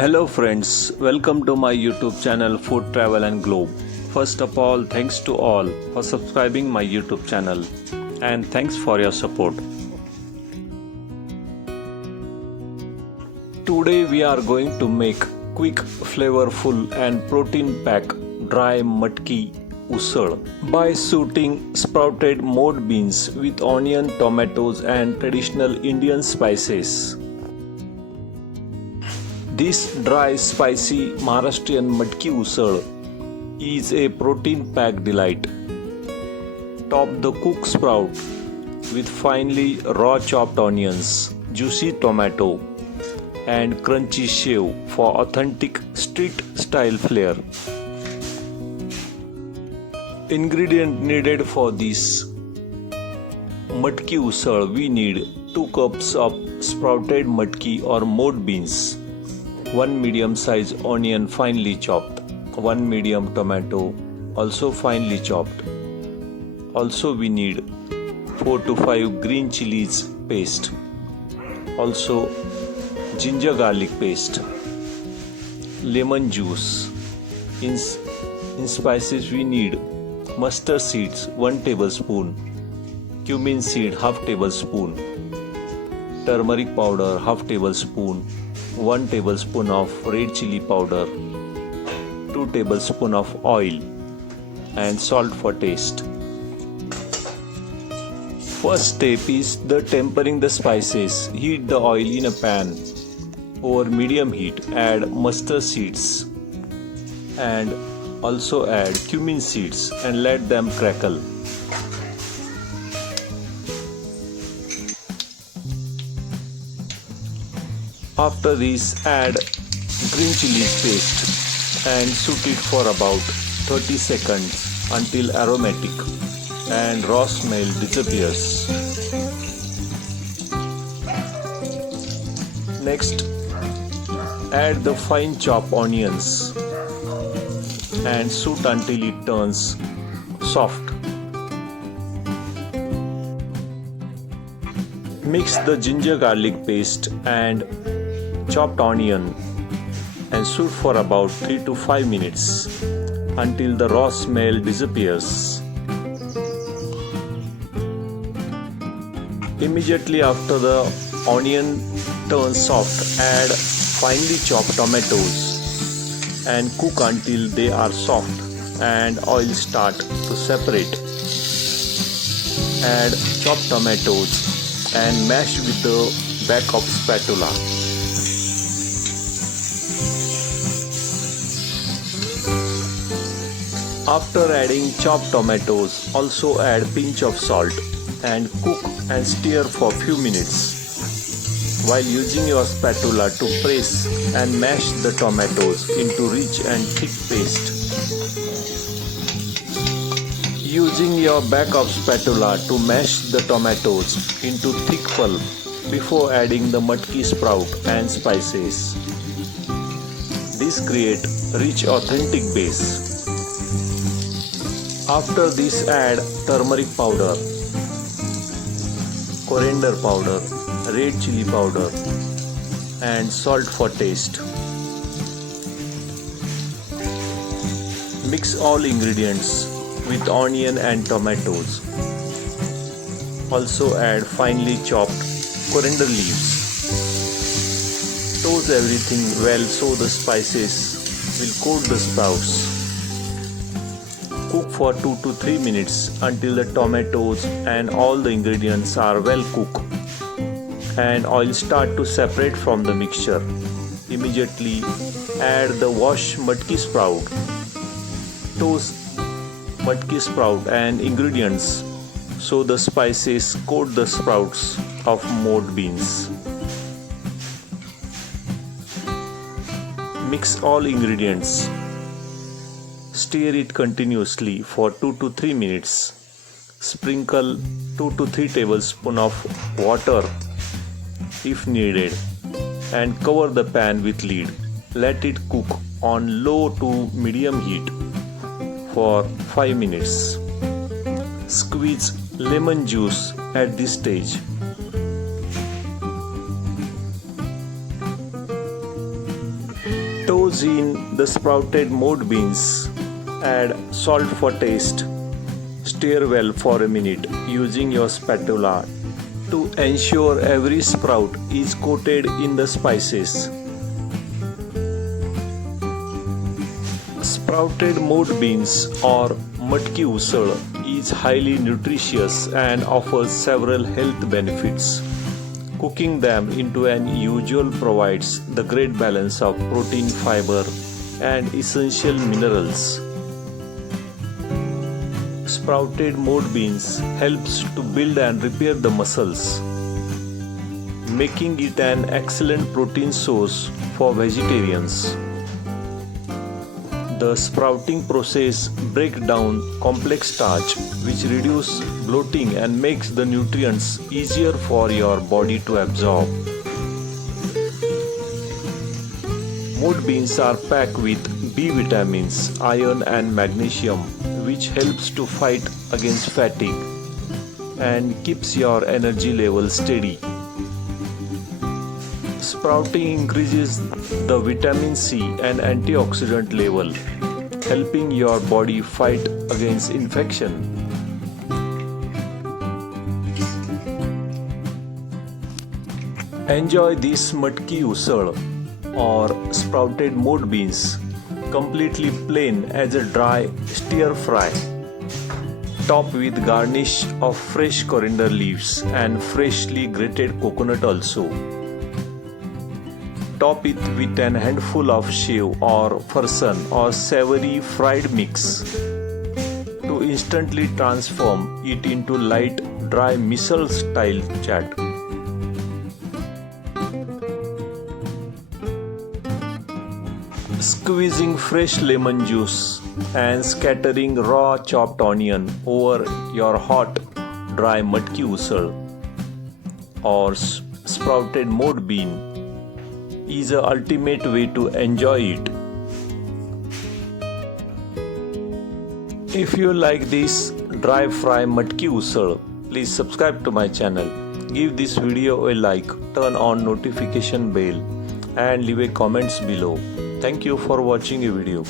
Hello friends, welcome to my YouTube channel Food Travel and Globe. First of all, thanks to all for subscribing my YouTube channel and thanks for your support. Today we are going to make quick, flavorful and protein pack dry Matki Usal by sauteing sprouted moth beans with onion, tomatoes and traditional Indian spices. This dry, spicy Maharashtrian Matki Usal is a protein-packed delight. Top the cooked sprout with finely raw chopped onions, juicy tomato, and crunchy shev for authentic street-style flair. Ingredient needed for this Matki Usal: we need 2 cups of sprouted matki or moth beans, 1 medium-sized onion finely chopped, 1 medium tomato also finely chopped. Also we need 4 to 5 green chilies paste. Also ginger garlic paste, lemon juice. In spices we need mustard seeds 1 tablespoon, cumin seed half tablespoon, turmeric powder half tablespoon, 1 tablespoon of red chili powder, 2 tablespoons of oil and salt for taste. First step is the tempering the spices. Heat the oil in a pan over medium heat. Add mustard seeds and also add cumin seeds and let them crackle. After this, add green chilies paste and saute it for about 30 seconds until aromatic and raw smell disappears. Next, add the fine chopped onions and saute until it turns soft. Mix the ginger garlic paste and chopped onion and saute for about 3 to 5 minutes until the raw smell disappears. Immediately after the onion turns soft, add finely chopped tomatoes and cook until they are soft and oil start to separate. Add chopped tomatoes and mash with the back of spatula. After adding chopped tomatoes, also add pinch of salt and cook and stir for few minutes while using your spatula to press and mash the tomatoes into rich and thick paste. Using your back of spatula to mash the tomatoes into thick pulp before adding the matki sprout and spices. This creates rich authentic base. After this, add turmeric powder, coriander powder, red chili powder and salt for taste. Mix all ingredients with onion and tomatoes. Also add finely chopped coriander leaves. Toast everything well so the spices will coat the sprouts. Cook for 2 to 3 minutes until the tomatoes and all the ingredients are well cooked and oil start to separate from the mixture. Immediately add the washed matki sprout. Toast matki sprout and ingredients so the spices coat the sprouts of moth beans. Mix all ingredients. Stir it continuously for 2 to 3 minutes. Sprinkle 2 to 3 tablespoons of water if needed and cover the pan with lid. Let it cook on low to medium heat for 5 minutes. Squeeze lemon juice at this stage. Toss in the sprouted mold beans. Add salt for taste. Stir well for a minute using your spatula to ensure every sprout is coated in the spices. Sprouted mold beans or Matki Usal is highly nutritious and offers several health benefits. Cooking them into an usual provides the great balance of protein, fiber, and essential minerals. Sprouted mold beans helps to build and repair the muscles, making it an excellent protein source for vegetarians. The sprouting process breaks down complex starch, which reduces bloating and makes the nutrients easier for your body to absorb. Mold beans are packed with B vitamins, iron and magnesium, which helps to fight against fatigue and keeps your energy level steady. Sprouting increases the vitamin C and antioxidant level, helping your body fight against infection. Enjoy this Matki Usal or sprouted mold beans completely plain as a dry stir fry, topped with garnish of fresh coriander leaves and freshly grated coconut also. Top it with an handful of shev or farsan or savory fried mix to instantly transform it into light dry misal style chat. Squeezing fresh lemon juice and scattering raw chopped onion over your hot dry Matki Usal or sprouted mold bean is the ultimate way to enjoy it. If you like this dry fry Matki Usal, please subscribe to my channel. Give this video a like, turn on notification bell and leave a comments below. Thank you for watching a video.